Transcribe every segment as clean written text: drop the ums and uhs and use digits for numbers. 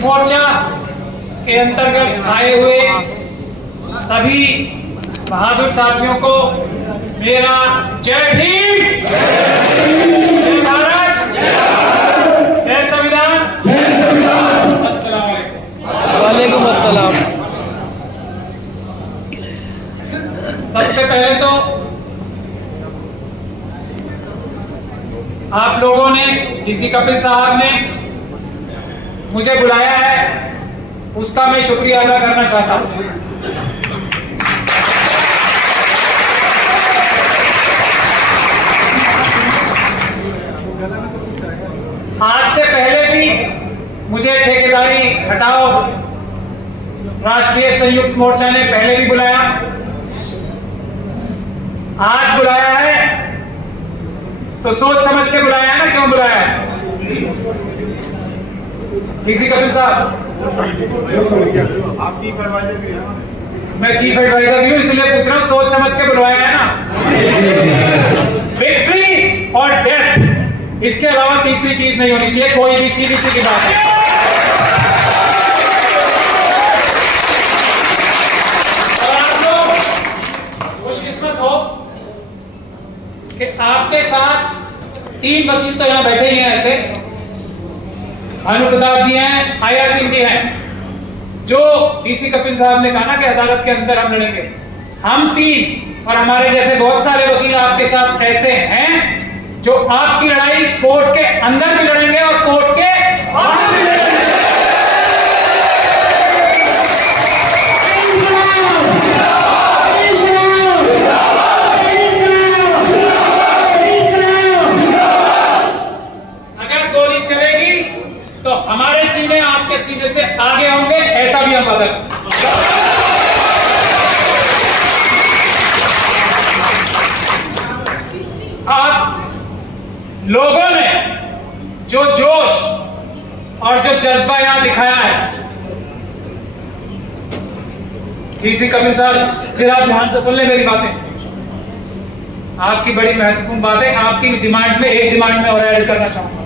मोर्चा के अंतर्गत आए हुए सभी बहादुर साथियों को मेरा जय भीम, जय भारत, जय संविधान, अस्सलाम वालेकुम। वालेकुम अस्सलाम। सबसे पहले तो आप लोगों ने, डीसी कपिल साहब ने मुझे बुलाया है, उसका मैं शुक्रिया अदा करना चाहता हूं। आज से पहले भी मुझे ठेकेदारी हटाओ राष्ट्रीय संयुक्त मोर्चा ने पहले भी बुलाया, आज बुलाया है तो सोच समझ के बुलाया है ना। क्यों बुलाया है डीसी कपिल साहब? आप चीफ एडवाइजर भी हैं। मैं चीफ एडवाइजर भी हूं, इसलिए पूछ रहा हूं, सोच समझ के बुलवाया है ना। विक्ट्री और डेथ, इसके अलावा तीसरी चीज नहीं होनी चाहिए, कोई भी सीधी सीधी बात है। और आप लोग खुशकिस्मत हो कि आपके साथ 3 वकील तो यहां बैठे ही हैं। ऐसे भानु प्रताप जी हैं, आया सिंह जी हैं, जो डीसी कपिल साहब ने कहा ना कि अदालत के अंदर हम लड़ेंगे, हम 3 और हमारे जैसे बहुत सारे वकील आपके साथ ऐसे हैं जो आपकी लड़ाई कोर्ट के अंदर भी लड़ेंगे और कोर्ट के बाहर भी लड़ेंगे। अगर गोली चलेगी तो हमारे सीने आपके सीने से आगे होंगे, ऐसा भी हम वादा करते हैं। आप लोगों ने जो जोश और जो जज्बा यहां दिखाया है, डीसी कपिल साहब फिर आप ध्यान से सुन ले मेरी बातें। आपकी बड़ी महत्वपूर्ण बात है, आपकी डिमांड्स में एक डिमांड में और ऐड करना चाहूंगा,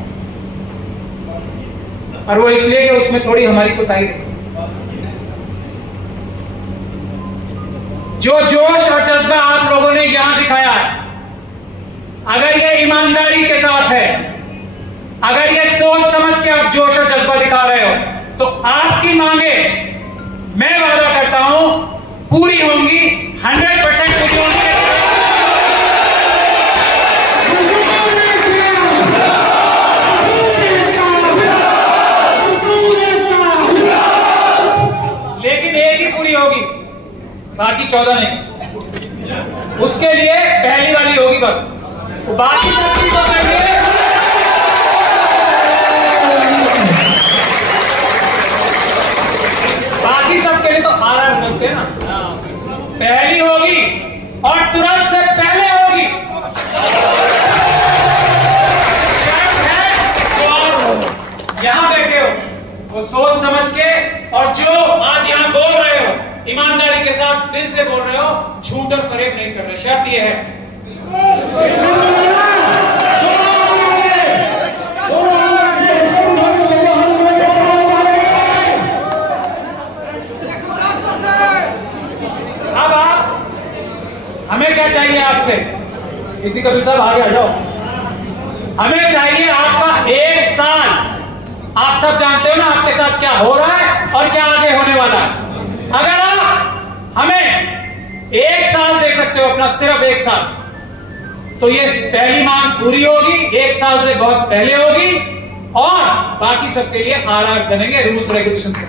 और वो इसलिए कि उसमें थोड़ी हमारी कोताही है। जो जोश और जज्बा आप लोगों ने यहां दिखाया है, अगर ये ईमानदारी के साथ है, अगर ये सोच समझ के आप जोश और जज्बा दिखा रहे हो, तो आपकी मांगे मैं वादा करता हूं पूरी होंगी, 100% पूरी होंगी। लेकिन एक ही पूरी होगी, बाकी 14 नहीं। उसके लिए पहली वाली होगी बस, बाकी सब चीजों के लिए बाकी सब के लिए तो आरआर बोलते हैं ना। पहली होगी और तुरंत से पहले होगी। यहां बैठे हो वो सोच समझ के, और जो आज यहां बोल रहे हो ईमानदारी के साथ, दिल से बोल रहे हो, झूठ और फरेब नहीं कर रहे। शर्त यह है अब आप, हमें क्या चाहिए आपसे? इसी कपिल साहब आगे आ जाओ। हमें चाहिए आपका 1 साल। आप सब जानते हो ना आपके साथ क्या हो रहा है और क्या आगे होने वाला है। अगर आप हमें 1 साल दे सकते हो अपना, सिर्फ 1 साल, तो ये पहली मांग पूरी होगी, 1 साल से बहुत पहले होगी, और बाकी सबके लिए आरआर बनेंगे, रूल्स रेगुलेशन से।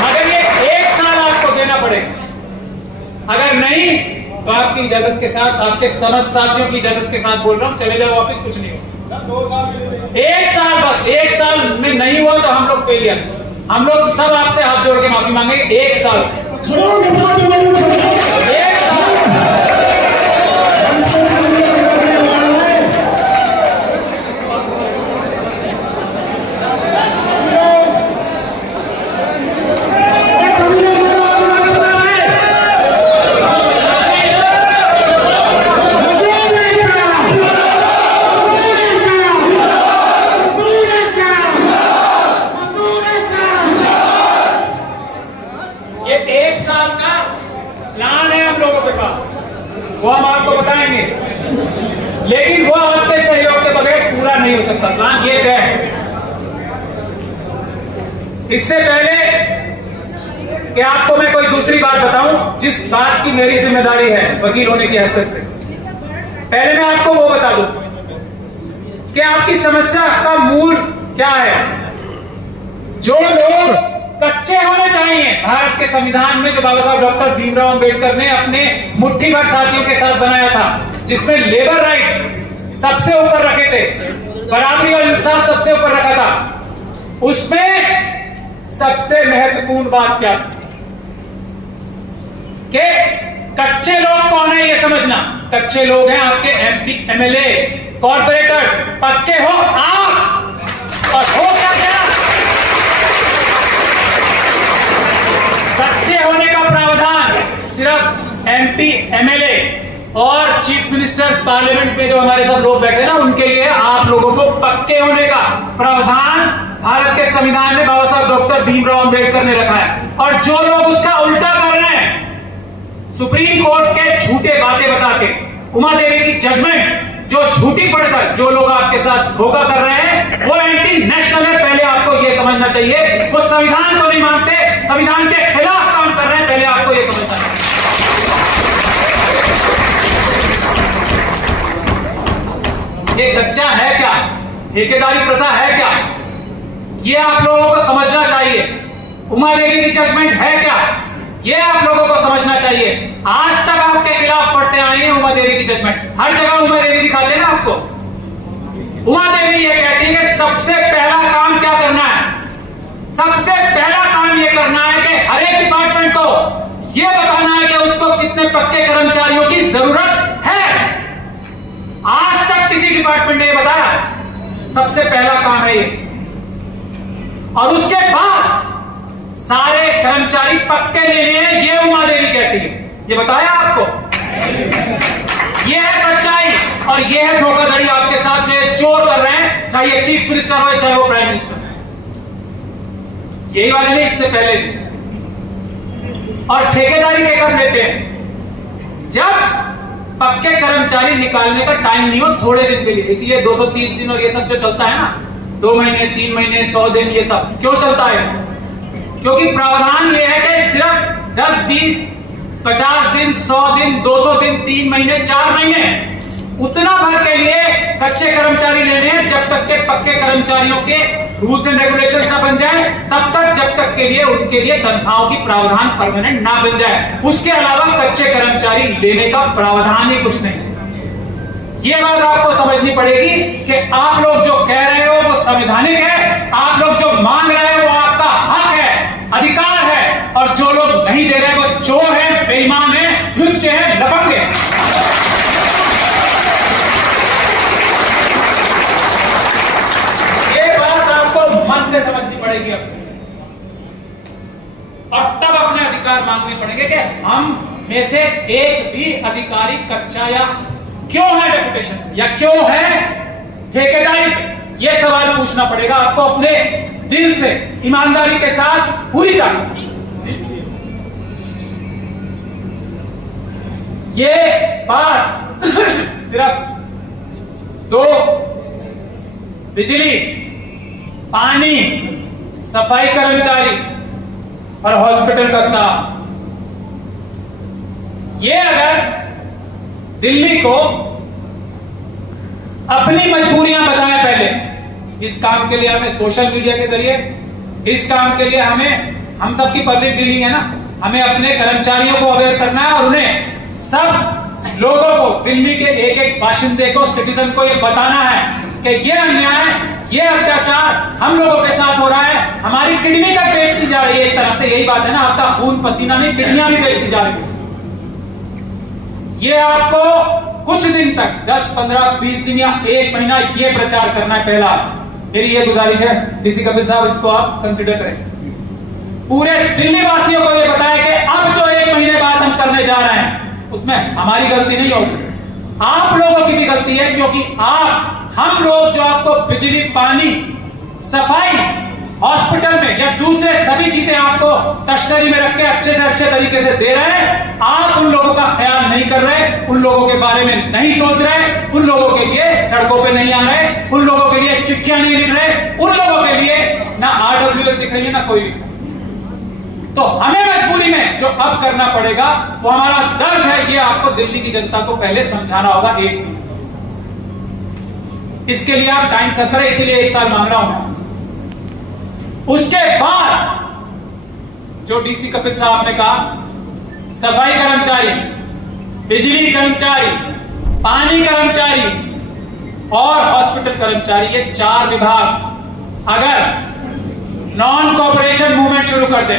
अगर ये 1 साल आपको देना पड़ेगा, अगर नहीं तो आपकी इजाजत के साथ, आपके समस्त साथियों की इजाजत के साथ बोल रहा हूं, चले जाओ वापिस, कुछ नहीं होगा। 2 साल 1 साल बस, 1 साल में नहीं हुआ तो हम लोग फेलियर। हम लोग सब आपसे हाथ जोड़ के माफी मांगेंगे 1 साल से। 1 साल वो हम आपको बताएंगे, लेकिन वो आपके सहयोग के बगैर पूरा नहीं हो सकता। प्लान ये है। इससे पहले कि आपको मैं कोई दूसरी बात बताऊं, जिस बात की मेरी जिम्मेदारी है वकील होने की हैसियत से, पहले मैं आपको वो बता दूं कि आपकी समस्या का मूल क्या है। जो लोग कच्चे होने चाहिए भारत के संविधान में, जो बाबा साहब डॉक्टर भीमराव अंबेडकर ने अपने मुट्ठी भर साथियों के साथ बनाया था, जिसमें लेबर राइट्स सबसे ऊपर रखे थे, बराबरी और इंसाफ सबसे ऊपर रखा था, उसमें सबसे महत्वपूर्ण बात क्या थी कि कच्चे लोग कौन है ये समझना। कच्चे लोग हैं आपके एमपी, एमएलए, कॉर्पोरेटर्स। पक्के हो आप और हो क्या? कच्चे होने का प्रावधान सिर्फ एमपी, एमएलए और चीफ मिनिस्टर, पार्लियामेंट में जो हमारे सब लोग बैठे ना, उनके लिए। आप लोगों को पक्के होने का प्रावधान भारत के संविधान में बाबा साहब डॉक्टर भीमराव अंबेडकर ने रखा है। और जो लोग उसका उल्टा कर रहे हैं, सुप्रीम कोर्ट के झूठे बातें बता के, उमा देवी की जजमेंट जो झूठी पढ़कर जो लोग आपके साथ धोखा कर रहे हैं, वो एंटी नेशनल है। पहले आपको यह समझना चाहिए। वो संविधान को नहीं मानते, संविधान के खिलाफ काम कर रहे हैं। पहले आपको यह समझना चाहिए। ये कच्चा है क्या? ठेकेदारी प्रथा है क्या? ये आप लोगों को समझना चाहिए। उमा देवी की जजमेंट है क्या? ये आप लोगों को समझना चाहिए। आज तक आपके खिलाफ पढ़ते आए हैं उमा देवी की जजमेंट। हर जगह उमा देवी दिखाते हैं ना आपको। उमा देवी ये कहती है कि सबसे पहला काम क्या करना है? सबसे पहला काम ये करना है कि हर एक डिपार्टमेंट को ये बताना है कि उसको कितने पक्के कर्मचारियों की जरूरत है। आज तक किसी डिपार्टमेंट ने बताया? सबसे पहला काम है ये। और उसके बाद सारे कर्मचारी पक्के लेने हैं, ये उमा देवी कहती है। ये बताया आपको? ये है सच्चाई और ये है धोखाधड़ी आपके साथ जो चोर कर रहे हैं, चाहे चीफ मिनिस्टर हो चाहे वो प्राइम मिनिस्टर। यही वाले ने इससे पहले भी। और ठेकेदारी के कर लेते हैं जब पक्के कर्मचारी निकालने का टाइम नहीं हो, थोड़े दिन के लिए। इसलिए 230 दिन और ये सब जो चलता है ना, 2 महीने, 3 महीने, 100 दिन, ये सब क्यों चलता है? क्योंकि प्रावधान ये है कि सिर्फ 10, 20, 50 दिन, 100 दिन, 200 दिन, 3 महीने, 4 महीने, उतना भर के लिए कच्चे कर्मचारी लेने हैं, जब तक के पक्के कर्मचारियों के रूल्स एंड रेगुलेशंस ना बन जाए, तब तक, जब तक के लिए उनके लिए तनख्वाहों की प्रावधान परमानेंट ना बन जाए। उसके अलावा कच्चे कर्मचारी लेने का प्रावधान ही कुछ नहीं। ये बात आपको समझनी पड़ेगी कि आप लोग जो कह रहे हो वो संवैधानिक है, आप लोग जो मांग रहे हो वो आपका हक है, अधिकार है, और जो लोग नहीं दे रहे वो चोर है, बेईमान है, लुच्चे हैं, लफंगे हैं। ये बात आपको मन से समझनी पड़ेगी अब, और तब अपने अधिकार मांगने पड़ेंगे कि हम में से एक भी अधिकारी कच्चा या क्यों है डेपुटेशन या क्यों है ठेकेदारी। यह सवाल पूछना पड़ेगा आपको अपने दिल से, ईमानदारी के साथ, पूरी तरह से। ये बात सिर्फ 2 बिजली, पानी, सफाई कर्मचारी और हॉस्पिटल का स्टाफ, ये अगर दिल्ली को अपनी मजबूरियां बताएं पहले, इस काम के लिए हमें सोशल मीडिया के जरिए, इस काम के लिए हम सबकी पब्लिक डीलिंग है ना, हमें अपने कर्मचारियों को अवेयर करना है और उन्हें सब लोगों को, दिल्ली के एक एक बाशिंदे को, सिटीजन को ये बताना है कि ये अन्याय, ये अत्याचार हम लोगों के साथ हो रहा है। हमारी किडनी तक बेच दी जा रही है। एक तरह से यही बात है ना, आपका खून पसीना नहीं, किडनियां भी बेच दी जा रही है। ये आपको कुछ दिन तक, 10, 15, 20 दिन या 1 महीना ये प्रचार करना है। पहला मेरी ये गुजारिश है, डीसी कपिल साहब, इसको आप कंसिडर करें। पूरे दिल्ली वासियों को ये बताया कि अब जो 1 महीने बाद हम करने जा रहे हैं, उसमें हमारी गलती नहीं होगी, आप लोगों की भी गलती है। क्योंकि हम लोग जो आपको बिजली, पानी, सफाई हॉस्पिटल में या दूसरे सभी चीजें आपको तश्तरी में रख के अच्छे से अच्छे तरीके से दे रहे हैं, आप उन लोगों का ख्याल नहीं कर रहे, उन लोगों के बारे में नहीं सोच रहे, उन लोगों के लिए सड़कों पे नहीं आ रहे, उन लोगों के लिए चिट्ठियां नहीं लिख रहे, उन लोगों के लिए ना RWS लिख रही है ना कोई। तो हमें मजबूरी में जो अब करना पड़ेगा वो हमारा दर्द है, ये आपको दिल्ली की जनता को पहले समझाना होगा। इसके लिए आप टाइम से करें, इसीलिए 1 साल मांग रहा हूं मैं आपसे। उसके बाद जो डीसी कपिल साहब ने कहा, सफाई कर्मचारी, बिजली कर्मचारी, पानी कर्मचारी और हॉस्पिटल कर्मचारी, ये 4 विभाग अगर नॉन कॉपरेशन मूवमेंट शुरू कर दे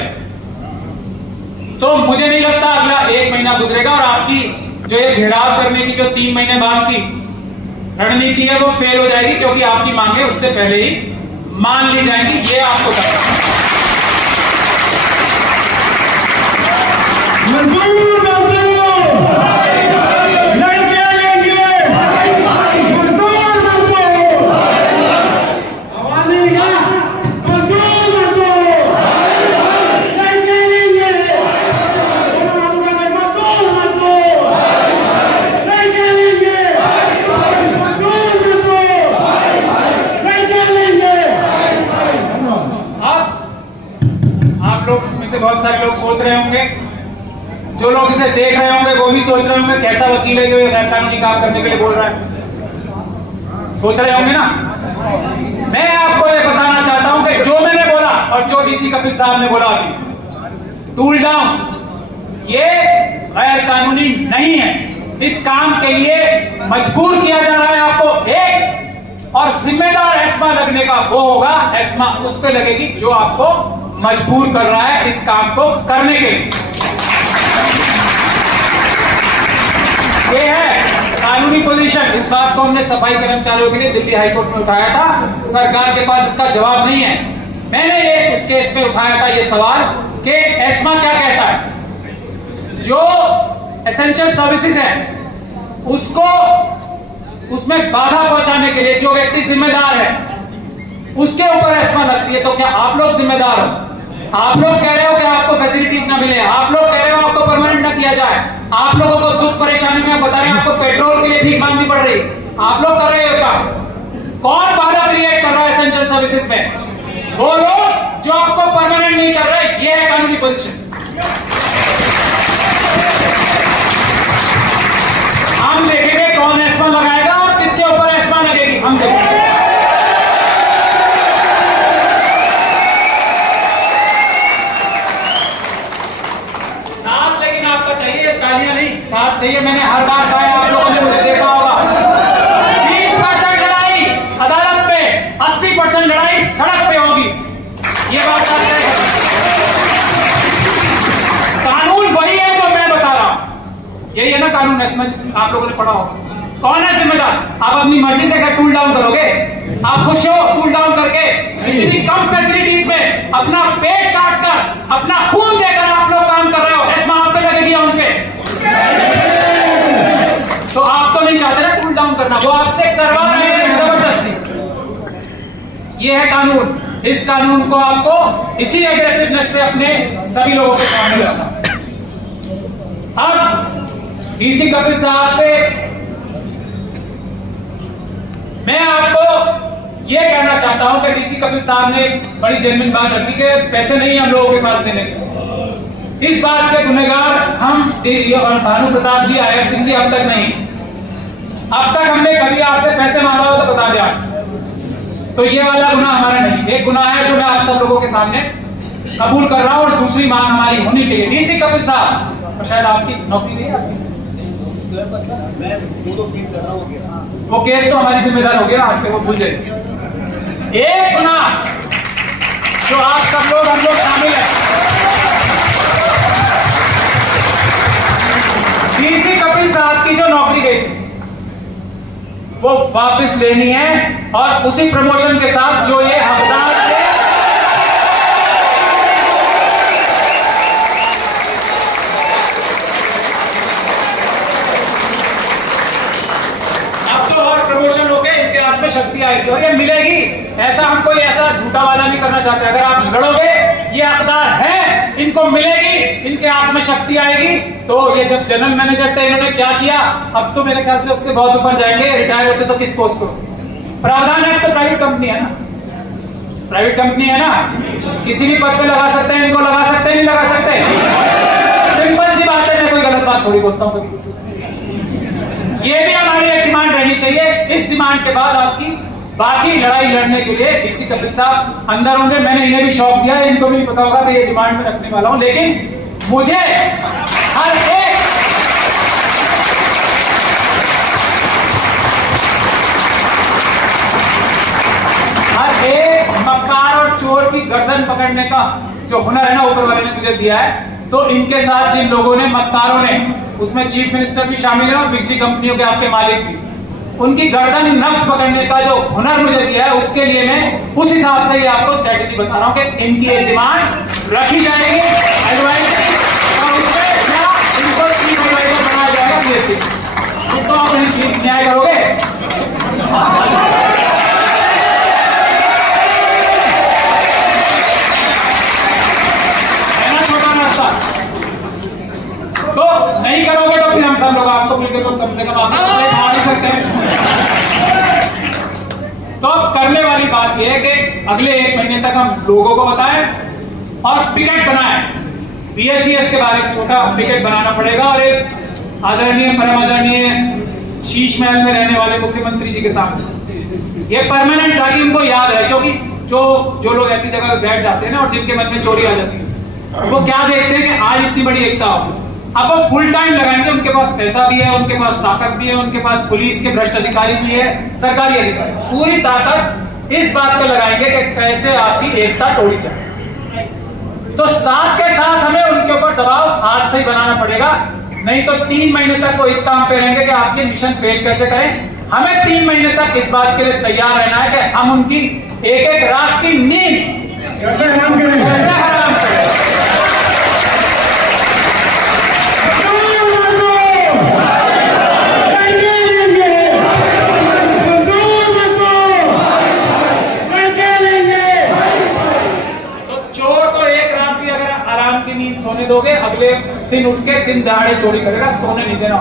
तो मुझे नहीं लगता अगला 1 महीना गुजरेगा और आपकी जो ये घेराव करने की जो 3 महीने बाद की रणनीति है वो फेल हो जाएगी, क्योंकि आपकी मांगे उससे पहले ही मान ली जाएंगी। ये आपको पता है। बहुत सारे लोग सोच रहे होंगे, जो लोग इसे देख रहे होंगे वो भी सोच रहे होंगे कैसा वकील है जो ये गैर कानूनी काम करने के लिए बोल रहा है। सोच रहे होंगे ना। मैं आपको ये बताना चाहता हूं कि जो मैंने बोला और जो डीसी कपिल साहब ने बोला अभी, टूल डाउन, ये गैर कानूनी नहीं है। इस काम के लिए मजबूर किया जा रहा है आपको एक, और जिम्मेदार एस्मा लगने का वो होगा, एस्मा उस पर लगेगी जो आपको मजबूर कर रहा है इस काम को करने के लिए। ये है कानूनी पोजीशन। इस बात को हमने सफाई कर्मचारियों के लिए दिल्ली हाईकोर्ट में उठाया था, सरकार के पास इसका जवाब नहीं है। मैंने ये उस केस में उठाया था ये सवाल कि एस्मा क्या कहता है, जो एसेंशियल सर्विसेज है उसको उसमें बाधा पहुंचाने के लिए जो व्यक्ति जिम्मेदार है उसके ऊपर एस्मा लगती है। तो क्या आप लोग जिम्मेदार हो? आप लोग कह रहे हो कि आपको फैसिलिटीज ना मिले, आप लोग कह रहे हो आपको परमानेंट ना किया जाए, आप लोगों को दुख परेशानी में बता रहे हैं आपको पेट्रोल के लिए भीख मांगनी पड़ रही, आप लोग कर रहे हो काम। कौन बाधा क्रिएट कर रहा है एसेंशियल सर्विसेज में? वो लोग जो आपको परमानेंट नहीं कर रहे। ये है कानूनी पोजीशन। हम देखेंगे कौन एस्मा लगाएगा और किसके ऊपर एस्मा लगेगी, हम देखेंगे। साथ चाहिए। मैंने हर बार कहा है, आप लोगों ने मुझे देखा होगा, 20% लड़ाई अदालत पे, 80% लड़ाई सड़क पे होगी। ये बात कानून वही है जो मैं बता रहा हूं। यही है ना कानून, इसमें आप लोगों ने पढ़ा होगा। कौन है जिम्मेदार? आप अपनी मर्जी से अगर टूल डाउन करोगे, आप खुश हो टूल डाउन करके, इतनी कम फैसिलिटीज में अपना पेट काट कर, अपना खून देकर आप लोग काम कर रहे हो, एस्मा आप पे लगेगी उन पे। तो आप तो नहीं चाहते ना टूल डाउन करना, वो आपसे करवा रहे हैं जबरदस्ती। ये है कानून। इस कानून को आपको इसी एग्रेसिवनेस से अपने सभी लोगों के सामने रखना। अब डीसी कपिल साहब से मैं आपको यह कहना चाहता हूं कि डीसी कपिल साहब ने बड़ी जेन्युइन बात रखी कि पैसे नहीं हम लोगों के पास देने के। इस बात के गुनहगार हम भानु प्रताप जी, आयर सिंह जी अब तक नहीं। अब तक हमने कभी आपसे पैसे मांगा हो तो बता दिया। तो ये वाला गुनाह हमारा नहीं। एक गुनाह है जो मैं आप सब लोगों के सामने कबूल कर रहा हूं, और दूसरी मांग हमारी होनी चाहिए। डीसी कपिल साहब, और शायद आपकी नौकरी नहीं है आपकी, वो केस तो हमारी जिम्मेदार हो गया, आज से वो भूल जाएगी। एक गुनाह जो आप सब लोग, हम लोग शामिल हैं, डीसी कपिल साहब की जो नौकरी गई वो वापस लेनी है, और उसी प्रमोशन के साथ जो ये हकदार थे, अब तो और प्रमोशन हो गए, इनके हाथ में शक्ति आएगी और ये मिलेगी। ऐसा हम कोई ऐसा झूठा वादा नहीं करना चाहते। अगर आप लड़ोगे, ये हकदार है, इनको मिलेगी, इनके हाथ में शक्ति आएगी। तो ये जब जनरल मैनेजर थे, इन्होंने क्या किया, अब तो मेरे ख्याल से उससे बहुत ऊपर जाएंगे। रिटायर होते तो किस पोस्ट पर? प्रावधान है, तो प्राइवेट कंपनी है ना, प्राइवेट कंपनी है ना, किसी भी पद पे लगा सकते हैं, इनको लगा सकते हैं, नहीं लगा सकते। सिंपल सी बात है, मैं कोई गलत बात थोड़ी बोलता हूँ। ये भी हमारी एक डिमांड रहनी चाहिए। इस डिमांड के बाद आपकी बाकी लड़ाई लड़ने के लिए डीसी कपिल साहब अंदर होंगे। मैंने इन्हें भी शौक दिया है, इनको भी नहीं पता होगा मैं ये डिमांड में रखने वाला हूं। लेकिन मुझे हर एक मक्कार और चोर की गर्दन पकड़ने का जो हुनर है ना, ऊपर वाले ने मुझे दिया है। तो इनके साथ जिन लोगों ने, मक्कारों ने, उसमें चीफ मिनिस्टर भी शामिल है और बिजली कंपनियों के आपके मालिक भी, उनकी गर्दन नफ्स पकड़ने का जो हुनर मुझे दिया है, उसके लिए मैं उस हिसाब से ये आपको स्ट्रेटेजी बता रहा हूं कि इनकी एक डिमांड रखी जाएगी एडवाइजरी, और उसमें क्या इनको चीफ एडवाइजर बनाया जाएगा बीएससी। तो आप न्याय करोगे? छोटा रास्ता तो नहीं करोगे तो फिर हम सब लोग आपको मिलकर तो कम से कम आप खा नहीं सकते हैं। तो अब करने वाली बात यह है कि अगले 1 महीने तक हम लोगों को बताएं और पिकेट बनाएं। बीएससीएस के बारे में छोटा पिकेट बनाना पड़ेगा और एक आदरणीय परम आदरणीय शीश महल में रहने वाले मुख्यमंत्री जी के सामने ये परमानेंट, ताकि उनको याद रहे। क्योंकि जो लोग ऐसी जगह पे बैठ जाते हैं ना और जिनके मन में चोरी आ जाती है, वो क्या देखते हैं कि आज इतनी बड़ी एकता हो। अब वो फुल टाइम लगाएंगे, उनके पास पैसा भी है, उनके पास ताकत भी है, उनके पास पुलिस के भ्रष्ट अधिकारी भी है, सरकारी अधिकारी, पूरी ताकत इस बात पे लगाएंगे कि कैसे आपकी एकता तोड़ी जाए। तो साथ के साथ हमें उनके ऊपर दबाव आज से ही बनाना पड़ेगा, नहीं तो 3 महीने तक वो इस काम पे रहेंगे कि आपके मिशन फेल कैसे करें। हमें 3 महीने तक इस बात के लिए तैयार रहना है कि हम उनकी एक एक रात की नींद कैसे हराम करें, कैसे हराम करें। सोने दोगे, अगले दिन उठ के दिन दहाड़े चोरी करेगा, सोने नहीं देना।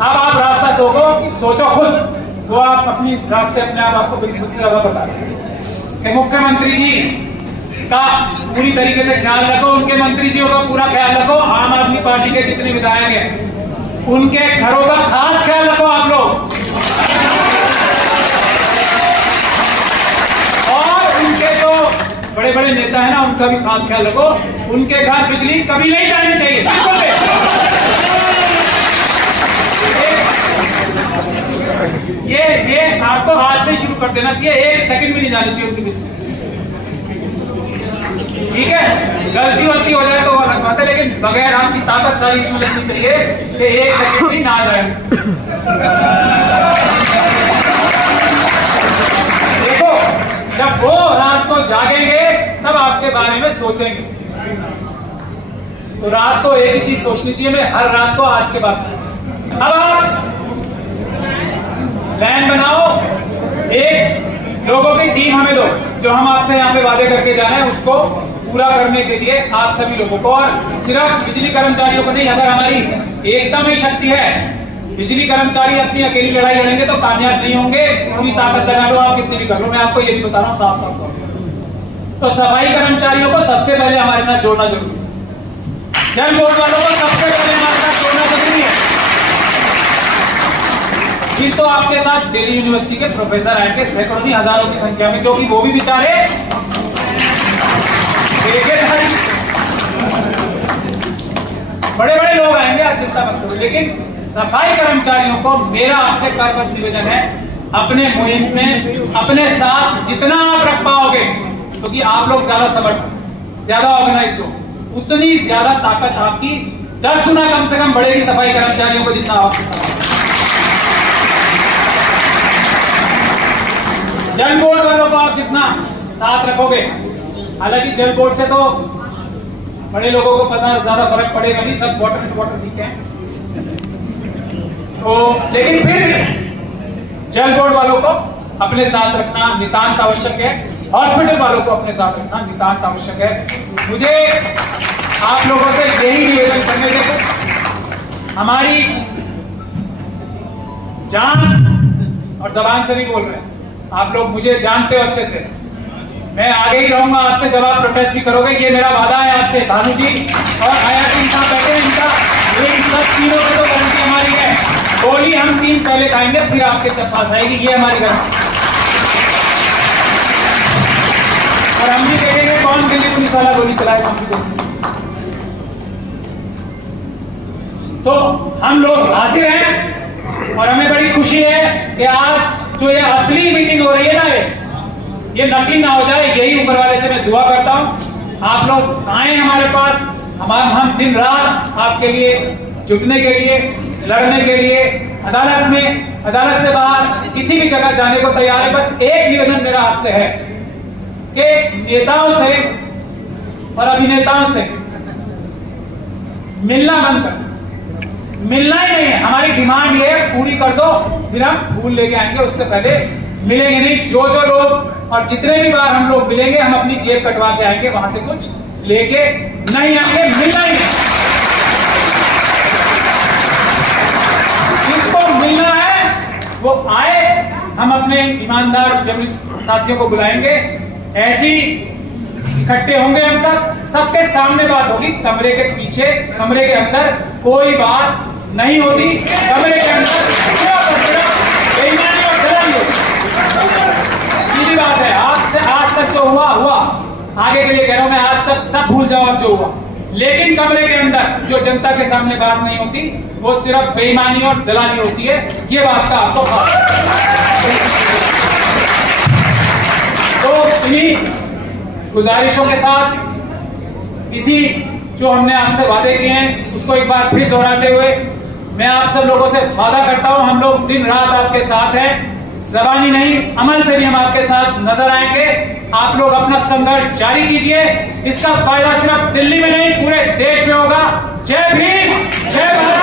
अब आप रास्ता सोचो खुद, तो आप अपनी रास्ते अपने आप आपको बिल्कुल से ज्यादा बता रहे। मुख्यमंत्री जी का पूरी तरीके से ख्याल रखो, उनके मंत्रियों का पूरा ख्याल रखो, आम आदमी पार्टी के जितने विधायक हैं उनके घरों का खास ख्याल रखो आप लोग, और उनके जो बड़े बड़े नेता है ना उनका भी खास ख्याल रखो। उनके घर बिजली कभी नहीं जानी चाहिए, बिल्कुल नहीं। ये आपको आज से ही शुरू कर देना चाहिए, 1 सेकंड भी नहीं जानी चाहिए उनकी बिजली। ठीक है, गलती हो जाए तो वो अलग बात है, लेकिन बगैर आपकी ताकत सारी इसमें लगनी चाहिए कि 1 सेकंड भी ना जाए। देखो, जब वो रात को जागेंगे तब आपके बारे में सोचेंगे। तो रात को एक ही चीज सोचनी चाहिए, मैं हर रात को आज के बाद से। अब आप प्लान बनाओ, एक लोगों की टीम हमें दो, जो हम आपसे यहाँ पे वादे करके जा रहे हैं उसको पूरा करने के लिए आप सभी लोगों को, और सिर्फ बिजली कर्मचारियों को नहीं। अगर हमारी एकता में शक्ति है, बिजली कर्मचारी अपनी अकेली लड़ाई लड़ेंगे तो कामयाब नहीं होंगे। पूरी ताकत लगा लो, आप कितनी भी कर लो, मैं आपको ये भी बता रहा हूँ साफ साफ। तो सफाई कर्मचारियों को सबसे पहले हमारे साथ जोड़ना जरूरी है, जल बोर्ड वालों को सबसे पहले हमारे साथ जोड़ना जरूरी है। फिर तो आपके साथ दिल्ली यूनिवर्सिटी के प्रोफेसर आएंगे सैकड़ों नहीं हजारों की संख्या में, क्योंकि वो भी बेचारे बड़े बड़े लोग आएंगे, आप चिंता मत करो। लेकिन सफाई कर्मचारियों को मेरा आपसे करबद्ध निवेदन है, अपने मुहिम में अपने साथ जितना आप रख पाओगे, क्योंकि आप लोग ज्यादा समर्थ, ज्यादा ऑर्गेनाइज हो, उतनी ज्यादा ताकत आपकी 10 गुना कम से कम बढ़ेगी सफाई कर्मचारियों को जितना आपके साथ। जल बोर्ड वालों को आप जितना साथ रखोगे, हालांकि जल बोर्ड से तो बड़े लोगों को पता ज्यादा फर्क पड़ेगा नहीं, सब वाटर टू वाटर ठीक है। तो लेकिन फिर जल बोर्ड वालों को अपने साथ रखना नितांत आवश्यक है। हॉस्पिटल वालों को अपने साथ रखना नितांत आवश्यक है। मुझे आप लोगों से यही निवेदन करने दें, हमारी जान और जबान से नहीं बोल रहे, आप लोग मुझे जानते हो अच्छे से, मैं आगे ही रहूंगा आपसे जब आप प्रोटेस्ट भी करोगे, ये मेरा वादा है आपसे। भानु जी और आयाती साहब बैठे हैं, इनका इन सब तीनों की तो गारंटी हमारी है। गोली हम 3 पहले खाएंगे फिर आपके पास आएगी, ये हमारी गारंटी। और हम भी देखेंगे कौन दिल्ली पुलिस वाला गोली चलाएगा, हम भी देखेंगे। तो हम लोग हाजिर हैं और हमें बड़ी खुशी है कि आज जो ये असली मीटिंग हो रही है ना, ये नकली ना हो जाए, यही ऊपर वाले से मैं दुआ करता हूं। आप लोग आए हमारे पास, हम दिन रात आपके लिए जुटने के लिए, लड़ने के लिए, अदालत में, अदालत से बाहर किसी भी जगह जाने को तैयार है। बस एक निवेदन मेरा आपसे है कि नेताओं से और अभिनेताओं से मिलना बंद कर, मिलना ही नहीं है। हमारी डिमांड ये है, पूरी कर दो, फिर हम फूल लेके आएंगे, उससे पहले मिलेंगे नहीं। जो लोग और जितने भी बार हम लोग मिलेंगे, हम अपनी जेब कटवा के आएंगे, वहां से कुछ लेके नहीं आएंगे, मिलना ही नहीं। जिसको मिलना है वो आए, हम अपने ईमानदार जर्नलिस्ट साथियों को बुलाएंगे, ऐसी इकट्ठे होंगे हम सबके सामने बात होगी, कमरे के पीछे, कमरे के अंदर कोई बात नहीं होती। कमरे के अंदर बेईमानी और दलाली होती, सीधी बात है। आज तक जो हुआ, आगे के लिए कह रहा हूं मैं, आज तक सब भूल जाओ अब जो हुआ, लेकिन कमरे के अंदर जो जनता के सामने बात नहीं होती, वो सिर्फ बेईमानी और दलाली होती है। ये बात का आपको खास, तो इन्हीं गुजारिशों के साथ, इसी जो हमने आपसे वादे किए हैं उसको एक बार फिर दोहराते हुए मैं आप सब लोगों से वादा करता हूं, हम लोग दिन रात आपके साथ हैं, ज़बानी नहीं अमल से भी हम आपके साथ नजर आएंगे। आप लोग अपना संघर्ष जारी कीजिए, इसका फायदा सिर्फ दिल्ली में नहीं पूरे देश में होगा। जय भीम, जय भारत।